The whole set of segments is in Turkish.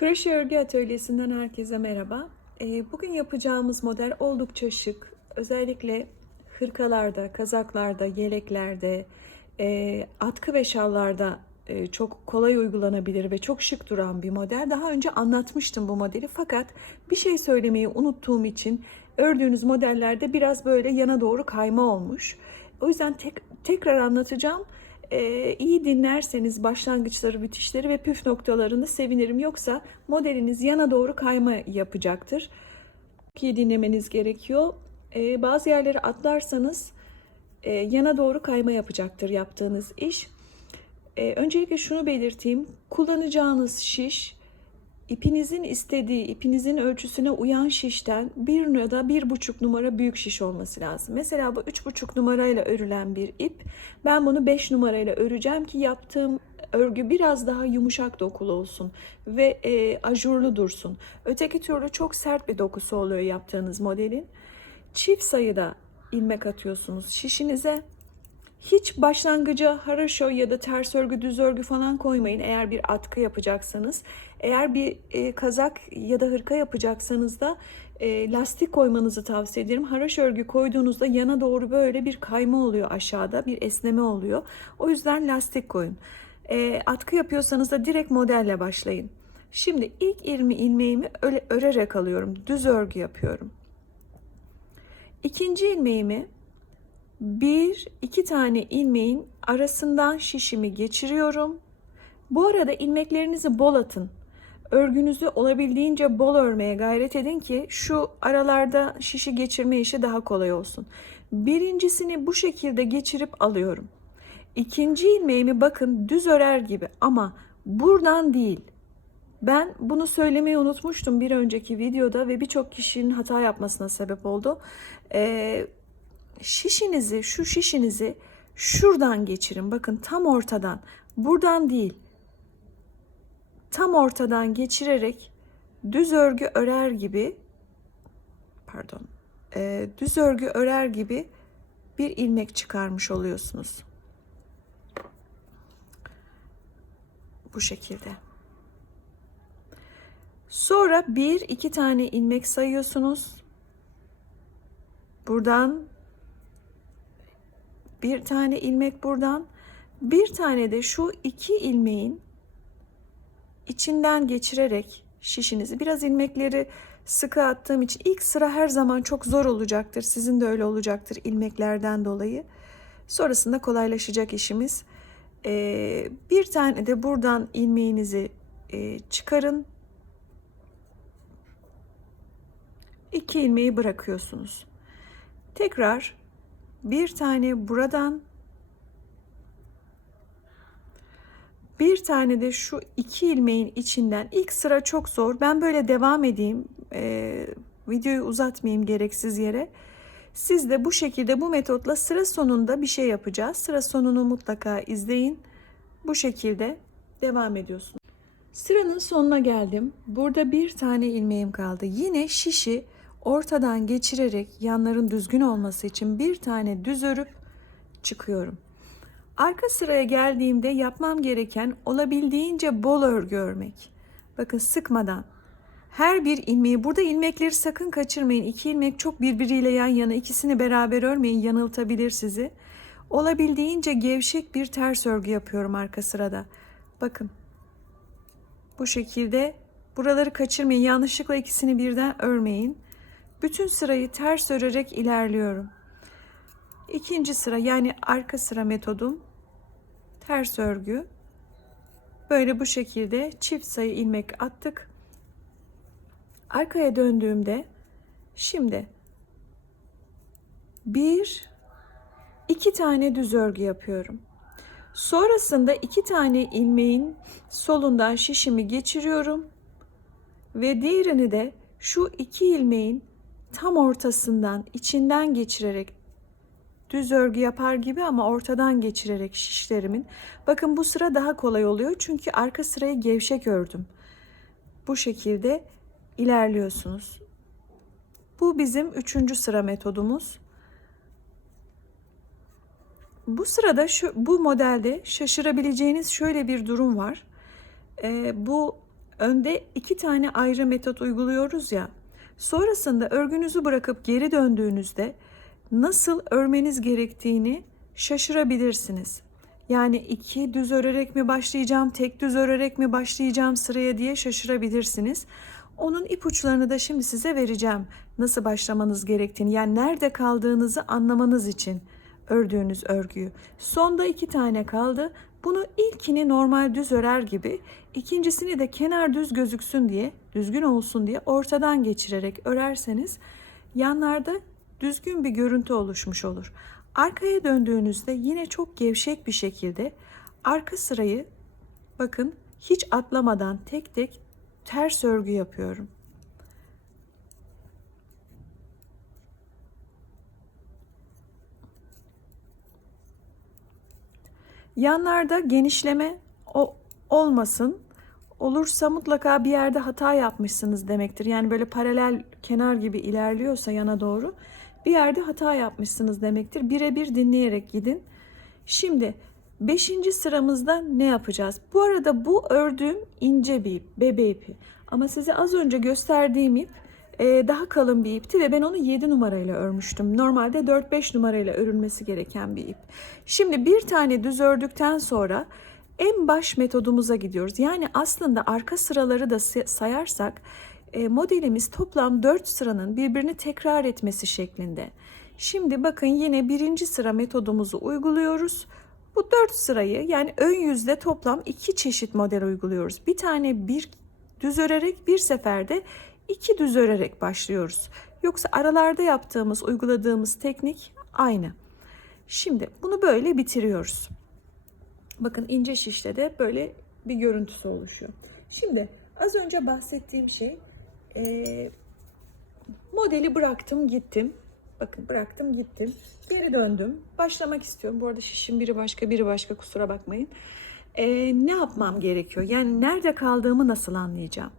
Kroşe Örgü Atölyesi'nden herkese merhaba. Ee, Bugün yapacağımız model oldukça şık. Özellikle hırkalarda, kazaklarda, yeleklerde, e, atkı ve şallarda e, çok kolay uygulanabilir ve çok şık duran bir model. Daha önce anlatmıştım bu modeli fakat bir şey söylemeyi unuttuğum için ördüğünüz modellerde biraz böyle yana doğru kayma olmuş. O yüzden tek, tekrar anlatacağım. Ee, iyi dinlerseniz başlangıçları, bitişleri ve püf noktalarını sevinirim. Yoksa modeliniz yana doğru kayma yapacaktır. Çok dinlemeniz gerekiyor. Ee, bazı yerleri atlarsanız e, yana doğru kayma yapacaktır yaptığınız iş. Ee, öncelikle şunu belirteyim. Kullanacağınız şiş ipinizin istediği, ipinizin ölçüsüne uyan şişten bir ya da bir buçuk numara büyük şiş olması lazım. Mesela bu üç buçuk numarayla örülen bir ip. Ben bunu beş numarayla öreceğim ki yaptığım örgü biraz daha yumuşak dokulu olsun ve e, ajurlu dursun. Öteki türlü çok sert bir dokusu oluyor yaptığınız modelin. Çift sayıda ilmek atıyorsunuz şişinize. Hiç başlangıca haraşo ya da ters örgü, düz örgü falan koymayın eğer bir atkı yapacaksanız. Eğer bir e, kazak ya da hırka yapacaksanız da e, lastik koymanızı tavsiye ederim. Haraş örgü koyduğunuzda yana doğru böyle bir kayma oluyor aşağıda, bir esneme oluyor. O yüzden lastik koyun. E, atkı yapıyorsanız da direkt modelle başlayın. Şimdi ilk 20 ilmeğimi öyle örerek alıyorum. Düz örgü yapıyorum. İkinci ilmeğimi bir iki tane ilmeğin arasından şişimi geçiriyorum. Bu arada ilmeklerinizi bol atın. Örgünüzü olabildiğince bol örmeye gayret edin ki şu aralarda şişi geçirme işi daha kolay olsun. Birincisini bu şekilde geçirip alıyorum. İkinci ilmeğimi bakın düz örer gibi ama buradan değil. Ben bunu söylemeyi unutmuştum bir önceki videoda ve birçok kişinin hata yapmasına sebep oldu. Ee, şişinizi, şu şişinizi şuradan geçirin. Bakın tam ortadan. Buradan değil. Tam ortadan geçirerek düz örgü örer gibi pardon e, düz örgü örer gibi bir ilmek çıkarmış oluyorsunuz. Bu şekilde. Sonra bir iki tane ilmek sayıyorsunuz. Buradan bir tane ilmek buradan, bir tane de şu iki ilmeğin içinden geçirerek şişinizi biraz ilmekleri sıkı attığım için ilk sıra her zaman çok zor olacaktır. Sizin de öyle olacaktır ilmeklerden dolayı. Sonrasında kolaylaşacak işimiz. Ee, bir tane de buradan ilmeğinizi e, çıkarın. İki ilmeği bırakıyorsunuz. Tekrar bir tane buradan bir tane de şu iki ilmeğin içinden. İlk sıra çok zor. Ben böyle devam edeyim. Ee, videoyu uzatmayayım gereksiz yere. Siz de bu şekilde bu metotla sıra sonunda bir şey yapacağız. Sıra sonunu mutlaka izleyin. Bu şekilde devam ediyorsunuz. Sıranın sonuna geldim. Burada bir tane ilmeğim kaldı. Yine şişi ortadan geçirerek yanların düzgün olması için bir tane düz örüp çıkıyorum. Arka sıraya geldiğimde yapmam gereken olabildiğince bol örgü örmek. Bakın sıkmadan. Her bir ilmeği, burada ilmekleri sakın kaçırmayın. İki ilmek çok birbiriyle yan yana. ikisini beraber örmeyin, yanıltabilir sizi. Olabildiğince gevşek bir ters örgü yapıyorum arka sırada. Bakın. Bu şekilde buraları kaçırmayın. Yanlışlıkla ikisini birden örmeyin. Bütün sırayı ters örerek ilerliyorum. İkinci sıra yani arka sıra metodum ters örgü. Böyle bu şekilde çift sayı ilmek attık. Arkaya döndüğümde şimdi bir iki tane düz örgü yapıyorum. Sonrasında iki tane ilmeğin solundan şişimi geçiriyorum ve diğerini de şu iki ilmeğin tam ortasından içinden geçirerek düz örgü yapar gibi ama ortadan geçirerek şişlerimin. Bakın bu sıra daha kolay oluyor çünkü arka sırayı gevşek ördüm. Bu şekilde ilerliyorsunuz. Bu bizim üçüncü sıra metodumuz. Bu sırada şu bu modelde şaşırabileceğiniz şöyle bir durum var. Ee, bu önde iki tane ayrı metot uyguluyoruz ya. Sonrasında örgünüzü bırakıp geri döndüğünüzde nasıl örmeniz gerektiğini şaşırabilirsiniz. Yani iki düz örerek mi başlayacağım, tek düz örerek mi başlayacağım sıraya diye şaşırabilirsiniz. Onun ipuçlarını da şimdi size vereceğim. Nasıl başlamanız gerektiğini, yani nerede kaldığınızı anlamanız için ördüğünüz örgüyü. Sonda iki tane kaldı. Bunu ilkini normal düz örer gibi, ikincisini de kenar düz gözüksün diye, düzgün olsun diye ortadan geçirerek örerseniz yanlarda düzgün bir görüntü oluşmuş olur. Arkaya döndüğünüzde yine çok gevşek bir şekilde arka sırayı bakın hiç atlamadan tek tek ters örgü yapıyorum. Yanlarda genişleme o olmasın. Olursa mutlaka bir yerde hata yapmışsınız demektir. Yani böyle paralel kenar gibi ilerliyorsa yana doğru bir yerde hata yapmışsınız demektir. Birebir dinleyerek gidin. Şimdi 5. sıramızda ne yapacağız? Bu arada bu ördüğüm ince bir ip, bebe ipi. Ama size az önce gösterdiğim ip daha kalın bir ipti ve ben onu 7 numarayla örmüştüm. Normalde 4-5 numarayla örülmesi gereken bir ip. Şimdi bir tane düz ördükten sonra en baş metodumuza gidiyoruz. Yani aslında arka sıraları da sayarsak e, modelimiz toplam 4 sıranın birbirini tekrar etmesi şeklinde. Şimdi bakın yine birinci sıra metodumuzu uyguluyoruz. Bu 4 sırayı yani ön yüzde toplam 2 çeşit model uyguluyoruz. Bir tane bir düz örerek bir seferde iki düz örerek başlıyoruz. Yoksa aralarda yaptığımız, uyguladığımız teknik aynı. Şimdi bunu böyle bitiriyoruz. Bakın ince şişte de böyle bir görüntüsü oluşuyor. Şimdi az önce bahsettiğim şey e, modeli bıraktım gittim. Bakın bıraktım gittim. Geri döndüm. Başlamak istiyorum. Bu arada şişim biri başka biri başka kusura bakmayın. E, ne yapmam gerekiyor? Yani nerede kaldığımı nasıl anlayacağım?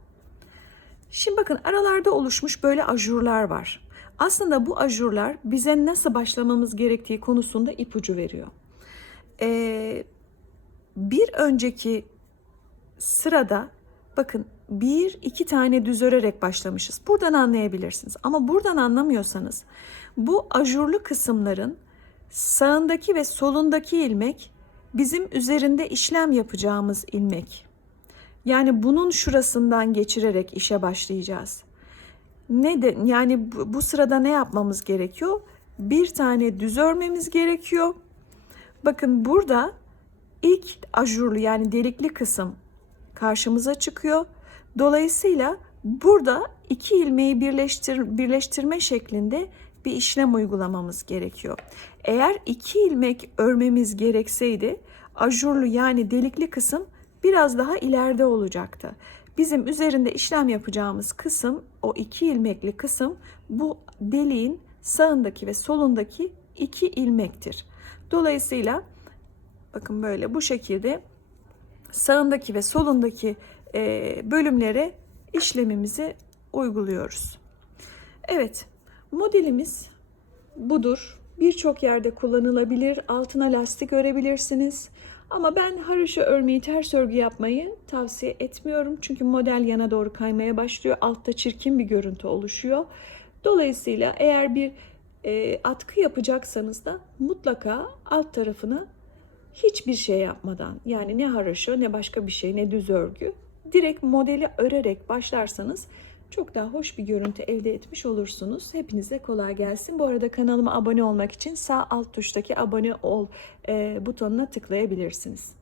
Şimdi bakın aralarda oluşmuş böyle ajurlar var. Aslında bu ajurlar bize nasıl başlamamız gerektiği konusunda ipucu veriyor. Ee, bir önceki sırada bakın bir iki tane düz örerek başlamışız. Buradan anlayabilirsiniz. Ama buradan anlamıyorsanız bu ajurlu kısımların sağındaki ve solundaki ilmek bizim üzerinde işlem yapacağımız ilmek. Yani bunun şurasından geçirerek işe başlayacağız. Ne de yani bu, bu sırada ne yapmamız gerekiyor? Bir tane düz örmemiz gerekiyor. Bakın burada ilk ajurlu yani delikli kısım karşımıza çıkıyor. Dolayısıyla burada iki ilmeği birleştir, birleştirme şeklinde bir işlem uygulamamız gerekiyor. Eğer iki ilmek örmemiz gerekseydi ajurlu yani delikli kısım biraz daha ileride olacaktı. Bizim üzerinde işlem yapacağımız kısım o iki ilmekli kısım bu deliğin sağındaki ve solundaki iki ilmektir. Dolayısıyla bakın böyle bu şekilde sağındaki ve solundaki e, bölümlere işlemimizi uyguluyoruz. Evet modelimiz budur. Birçok yerde kullanılabilir. Altına lastik örebilirsiniz. Ama ben haroşa örmeyi, ters örgü yapmayı tavsiye etmiyorum. Çünkü model yana doğru kaymaya başlıyor. Altta çirkin bir görüntü oluşuyor. Dolayısıyla eğer bir e, atkı yapacaksanız da mutlaka alt tarafını hiçbir şey yapmadan yani ne haroşa ne başka bir şey ne düz örgü direkt modeli örerek başlarsanız çok daha hoş bir görüntü elde etmiş olursunuz. Hepinize kolay gelsin. Bu arada kanalıma abone olmak için sağ alt tuştaki abone ol e, butonuna tıklayabilirsiniz.